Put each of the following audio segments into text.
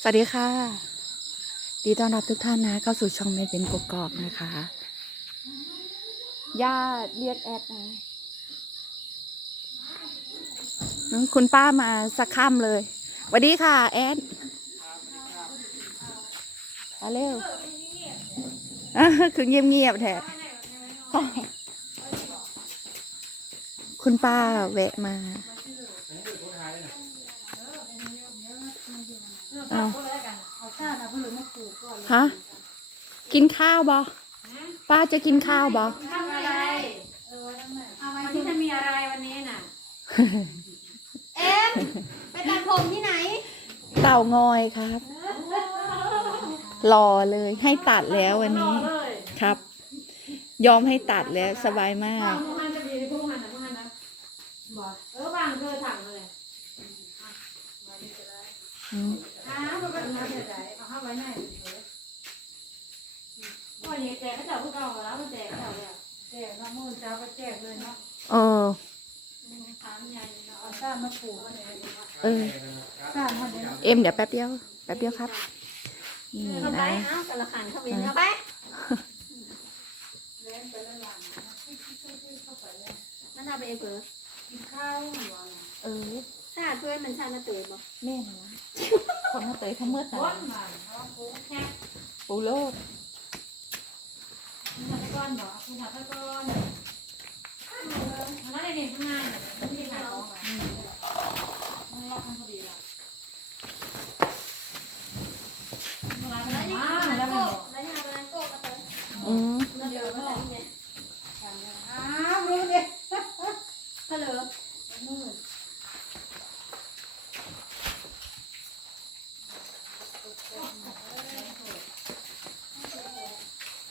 สวัสดีค่ะ ดีต้อนรับทุกท่านนะ เข้าสู่ช่องเมดเป็นกกอกนะคะ ย่าเรียกแอดนะคุณป้ามาสักค่ำเลยสวัสดีค่ะ แอดมาเร็วอะคือเงียบๆแท้คุณป้าแวะมา เอาฮะกินข้าวบอป้าจะกินข้าวบอทำอะไรวันนี้จะมีอะไรวันนี้น่ะ เอ็มไปตัดผมที่ไหน เต่างอยครับรอเลยให้ตัดแล้ววันนี้เลยครับ ยอมให้ตัดแล้วสบายมาก พวกมันจะมีพวกมันนะพวกมันนะบอกเออบางเธอถังเลย อืม อ้าวมันก็มาเฉยๆเอาเข้าไว้ไหนโอ้ย แจกเขาจับพวกเราแล้วมันแจกเขาเลยแจกน้ำมือเจ้าก็แจกเลยเนาะเออถามใหญ่เอาซ่ามาปลูกอะไรเออซ่ามาเดี๋ยวเอ็มเดี๋ยวแป๊บเดียวแป๊บเดียวครับนี่เข้าไปนะเอ้าสารขันเข้าไปเข้าไปมันเอาไปเผื่อกินข้าวหรือว่าเออชาช่วยมันชาหน้าตื่นบ่แม่นะของมาเตยทั้งเมื่อก้ตานมาเขาปลูกแค่ปูโลดคุณทำก้ อนบอกคุณทำก้อนแล้วในนี้ทำงานไม่ได้ขายของอะมันรอทำพอดีละเวลา แล้ว ทำ นี่ มา มัน แล้ว โก มัน บแล้วนี่มันโกบมาเติม อืม มันเดือดมาแต่เนี่ย อ้าวรู้เลย ก็เหลือ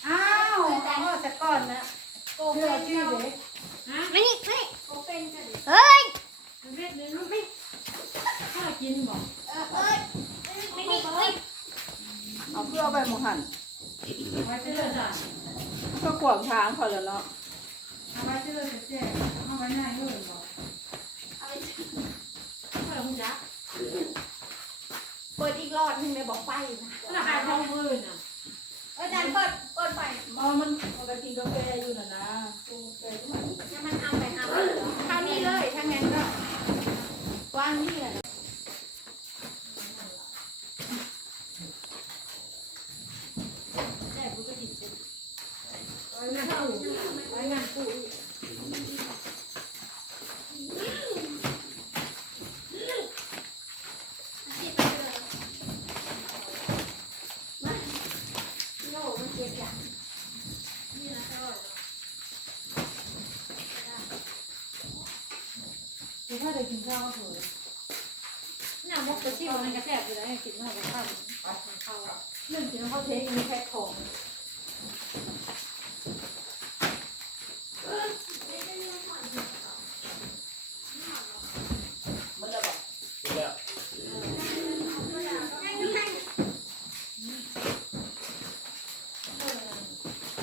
อ้าวเอาสั กก้อนนะโกบเป็นชื่อเราเด็กฮะนี่นี่โกบเป็นกันเฮ้ยเม็ดนึงไม่ข้ากินบอกเฮ้ยไม่นี่เฮ้ยเอาเพื่อเอาไปหมูหันไว้เชื่อจ้ะเพื่อขวางทางเขาแล้วเนาะเอาไว้เชื่อจะแจ้งเอาไว้หน้าเงื่อนบอกเอาไปเพื่อคุณจ๊ะเปิดอีกรอดหนึงเลยบอกไฟนะราคาทองหมื่นอะอาจารย์เปิดเปิดไฟ มอมันปกติกาแฟอยู่น่ะนะกินกาแฟทุกวัน ยังมันเอาไปเอาเท่านี้เลยถ้างั้นก็วางนี่เลย แจ้งกูก็หยิบเป็นไว้งานปู่ไว้งานปู่ โน่มันเจ็บอย่าง คือ ถ้าได้กินข้าวก็เถอะน่ามกตะชิวมันกระแทกอยู่แล้วกินข้าวกับข้าวข้าวเรื่องกินข้าวเทคมีแพ็คของ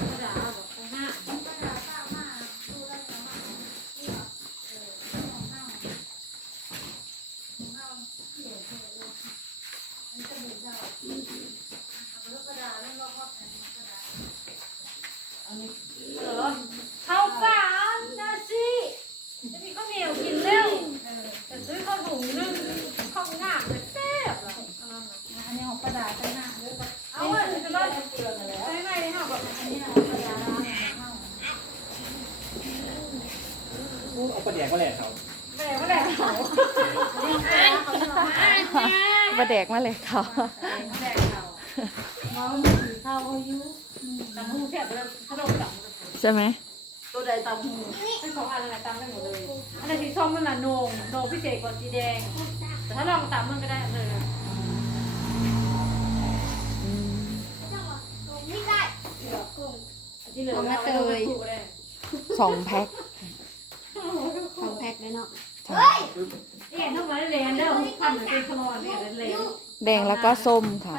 กระดาษบอกไปห้า ข้าวสารนะสิจะมีข้าวเหนียวกินเร็วจะซื้อข้าวถุงนึงข้าวหน้าจะแซ่บอะอันนี้ของประดาใช่หน้าด้วยเอาอะจะรอดใช่ไหมเนี่ยแบบอันนี้ของประดาเอาประเดี๋ยวก็แหละเขาแม่ก็แหละเขามาแดกมาเลยค่ะแดกเขา เราถือข้าวอายุตำหูแซ่บแล้วขนมตำใช่ไหมตัวใดตามหูทั้งสองอันอะไรตำได้หมดเลยอันนี้สีส้มมันละโหนงโหนงพิเศษกว่าสีแดง แต่ถ้าลองตำมันก็ได้เลยอืมนี่ได้ที่เหลือเอาไปปลูกเลยสองแพ็คของแพ็คเลยเนาะใช่นี่ทั้งหมดเลยเด้อพันเป็นขมอนเนี่ยเลยแดงแล้วก็ส้มค่ะ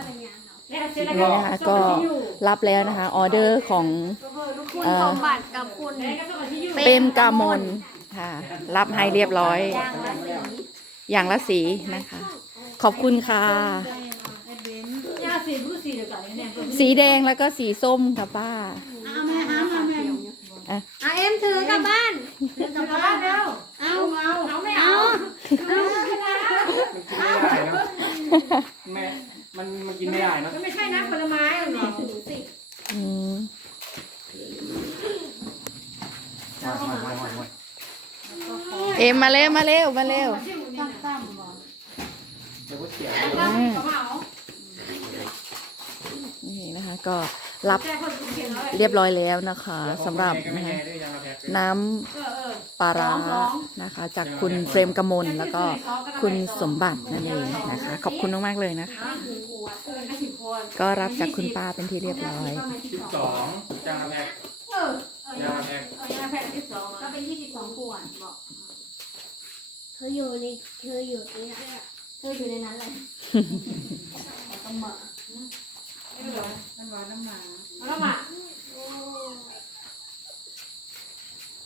แล้วเสร็จแล้วนี่นะคะก็รับแล้วนะคะออเดอร์ของคุณเอ่อสมบัติกับคุณแล้วก็ส่งที่อยู่เปรมกามลค่ะ รับให้เรียบร้อยย่างละสีอย่างละสีนะคะ ขอบคุณค่ะยาสีผู้สีเดียวกันเนี่ยสีแดงแล้วก็สีส้มค่ะป้าเอาแม่เอามาแม่อะเอาเอ็มถือกลับบ้านกลับบ้านแล้วเอาเอาเอาไม่เอามันกินไม่ได้เนอะแม่ มันมันกินไม่ได้เนอะมันไม่ใช่น้ำผลไม้หรออืมมามามามามาเอ็มมาเร็วมาเร็วมาเร็วตั้มๆบ่เดี๋ยวก็เสียเอากระเป๋านี่นะคะ ก็รับแค่คนเขียนแล้วเรียบร้อยแล้วนะคะสำหรับก็ไม่นะแย่คะด้วยยังมาแพ็คน้เออเออำปลาร้านะคะ จากคุณเฟรมกมลแล้วก็คุณสมบัตินั่นเองนะคะ ขอบคุณมากๆเลยนะคะเออห้าสิบคน ก็รับจากคุณป้าเป็นที่เรียบร้อย สิบสองจังมาแพ็คเออเออยังมาแพ็คเออยาแพทย์ที่สองก็เป็นยี่สิบสองขวดบอกเธออยู่ในเธออยู่ในนั้นเธออยู่ในนั้นเลยต้องมามันหวานน้ำหมาแล้วมา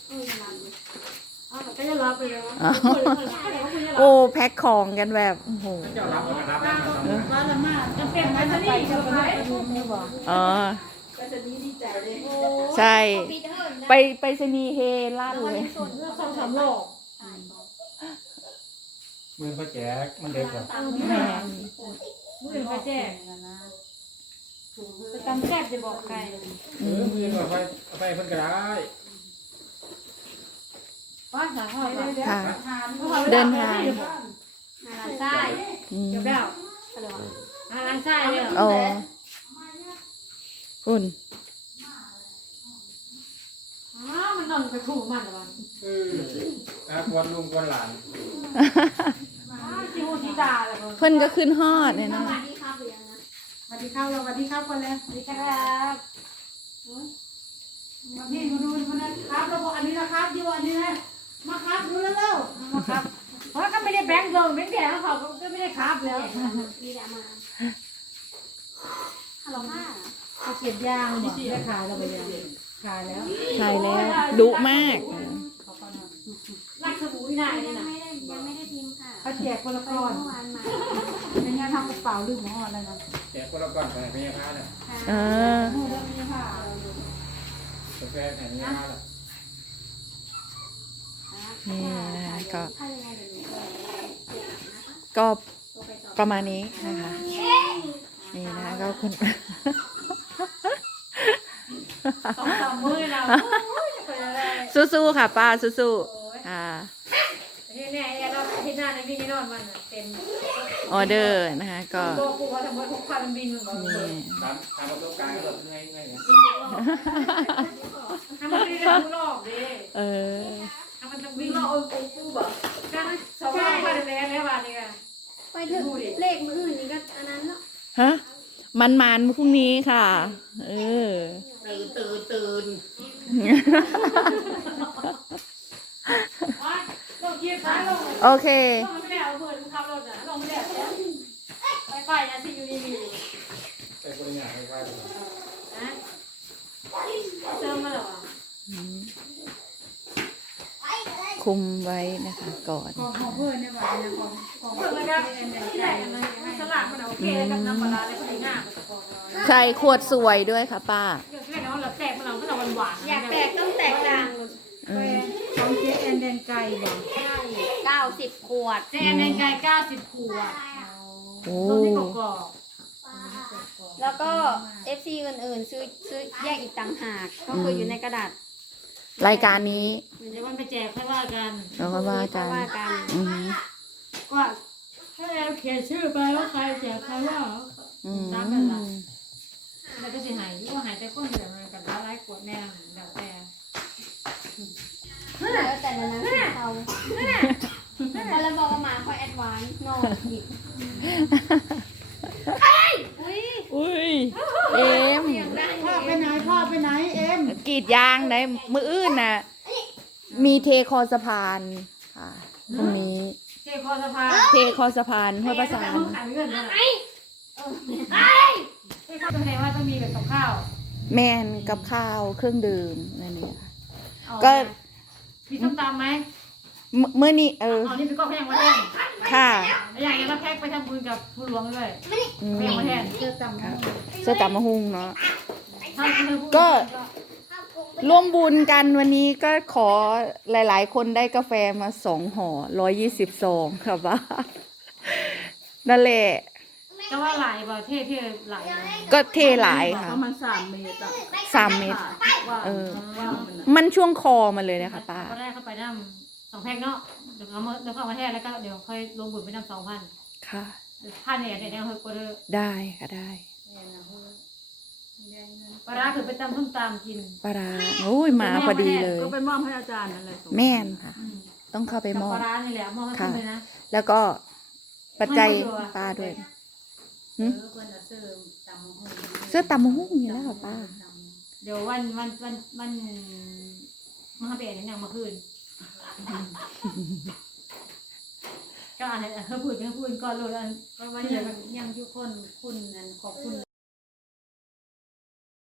เออรับเลยเอา ก็จะรับไปเลยโอ้แพ็คของกันแบบโอ้โหเจ้ารับมารับมารับมาว่าละมาจะเปลี่ยนไปซะนี่คือไปดูไม่บอกอ๋อก็จะนี้ดีใจเลยใช่ปีเตอร์ไปไปสนีย์เฮลั่นเลยส่วนเรื่องสองสามโลกมือเขาแจกมันเด็กแบบแม่มือไปแจ้งไปตำแซ่บจะบอกใครเออมือแบบไปเอาไปเพิ่นก็ได้ ว่าสาวพ่อไปค่ะ เดินทางงานใต้อืมเดี๋ยวแล้วอะไรวะอาหารใช่เลยอ๋อคุณอ๋อมันนอนไปคู่มันหรอวะเอออะกวนลุงกวนหลานชิฮูชิตาเลยเพิ่นก็ขึ้นฮอดเนี่ยสเนาะวัสดีครับหรือยังนะสวัสดีครับสวัสดีครับคนเลยสวัสดีครับมาพี่ดูดูคนนั้นครับเราบอกอันนี้นะครับยี่วันนี้นะ มาครับดูเร็วๆมาครับ เพราะก็ไม่ได้แบงค์เดิมแบงค์แดงเขาก็ไม่ได้ครับแล้วมีแต่มาฮัลโหลค่ะเขาเก็บยางบอกได้ขายแล้วไปยังขายแล้วใช่แล้วดุมากรักสบู่ที่ไหนยันี่งนะไม่ได้ยังไม่ได้พิมพ์ค่ะเขาแจกคนละไปก้อนเมื่อวานมาเป็นงานทำกระเป๋าลืมหม้ออะไรนะแจกคนละก่อนไปให้แม่ค้าเนี่ยเออหม้อเรื่องนี้ค่ะกาแฟแผ่นแม่ค้าเนี่ย นี่นะคะก็ถ้ายังไงเดี๋ยวหนูก็โทรไปต่อประมาณนี้นะคะ นี่นะคะก็คุณสองสามมื้อเราจะไปอะไรสู้ๆค่ะป้าสู้ๆค่ะที่เนี่ยเราที่หน้าในพี่นี่นอนมันเต็มออเดอร์นะคะก็โบกู ว่าทำว่าทุกความมันบินมันบอกเลนี่ยตามตามประสบการณ์ก็แบบไงไงเนี่ยทำมันบินได้ทุกรอบดิเออทำมันต้องบินรอบเออกูกูแบบการสองรอบมาแล้วแล้ววันนี้กันไปถึงเลขมืออื่นนี่ก็อันนั้นแล้วฮะมันมันๆพรุ่งนี้ค่ะ เออ ตื่นตื่นตื่นลงเกียร์ซ้ายลงโอเคลงไม่ได้เอาเพื่อนขับรถนะลงไม่ได้ไปไปนะที่อยู่นี่มี ไปบริหารไปไหว้ดีกว่า นะเติมมาหรอ คุมไว้นะคะก่อนของเพื่อนเนี่ยว่าเนี่ยของของเพื่อนก็ที่ไหนมันสลัดมันโอเคกับน้ำปลาอะไรก็ดีง่ายมันจะบอกใส่ขวดสวยด้วยค่ะป้าเดี๋ยวแค่นั้นเราแตกมันเราก็เราหวานอยากแตกต้องแตกต่างเออของเจ๊แอนแดนไก่บอกเก้าสิบขวดเจ๊แอนแดนไก่เก้าสิบขวดโอ้ต้นที่กรอกแล้วก็ FC อื่นๆ ซื้อซื้อแยกอีกต่างหาก ก็คืออยู่ในกระดาษ รายการนี้เดี๋ยวมันไปแจกค่อยว่ากันเราก็ว่ากันว่ากันอือหือว่าถ้าเราเขียนชื่อไปว่าใครแจกใครว่าอืมแล้วก็สิหายว่าหายแต่ก้นเดี๋ยวมันกันร้ายกวดแน่เดี๋ยวแต่แล้วแต่ละนั้นของเขาพอเราบอกว่ามาคอยแอดวานซ์โนอีกอุ้ย อุ้ย เอ็ม ได้ พ่อไปไหนพ่อไปไหนเอ็ม ก รีดยางได้มืออื่นน่ะ มีเทคอสะพานค่ะตรงนี้ เจ๊คอสะพานเทคอสะพานห้วยประสานขายเงินนะเจ๊ข้าวแสดงว่าต้องมีแบบกับข้าวแมนกับข้าวเครื่องดื่มนั่นเนี่ยค่ะเอาก็มีส้มตำไหมเมื่อเมื่อนี้เออเอานี่ไปก็แพงมาแทนค่ะอย่างนี้มาแพ็กไปทำบุญกับผู้หลวงด้วยอืมแพงมาแทนเจอต่ำครับเสื้อตามมาหุงเนาะถ้าเธอพูดก็ ร่วมบุญกันวันนี้ก็ขอหลายๆ คนได้กาแฟมาสองห่อร้อยยี่สิบซองครับว่านั่นแหละก็ว่าหลายบ่เท่เท่หลายบ่ก็เทหลายค่ะประมาณสามเมตรอะสามเมตรว่าเออว่ามันอะมันช่วงคอมาเลยนะคะป้าก็ได้เข้าไปน้ำสองแพ็กเนาะเดี๋ยวเอามาเดี๋ยวเข้ามาแทนแล้วก็เดี๋ยวค่อยลงบุญไปน้ำสองพันค่ะพันเนี่ยเดี๋ยวเนี่ยเฮ้ยก็เด้อได้ค่ะได้ ปลาร้าคือไปตำส้มตำกินปลาร้าโอ้ยมาพอดีเลย ก็ไปมอบให้อาจารย์นั่นแหละแม่นค่ะต้องเข้าไปกับมอปบลาร้านี่แหละมอบให้คุณเลยนะแล้วก็ปัจจัยป้าด้วยหึเสื้อตามมาหุ้งนี่แล้วค่ะป้าเดี๋ยววันวันวันวันมาเปลี่ยนอย่างเมื่อคืน ก็อ่านเฮ้ยพูดเฮ้ยพูดก่อนเลยอันวันนี้ยังทุกคนคุณนั่นขอบคุณ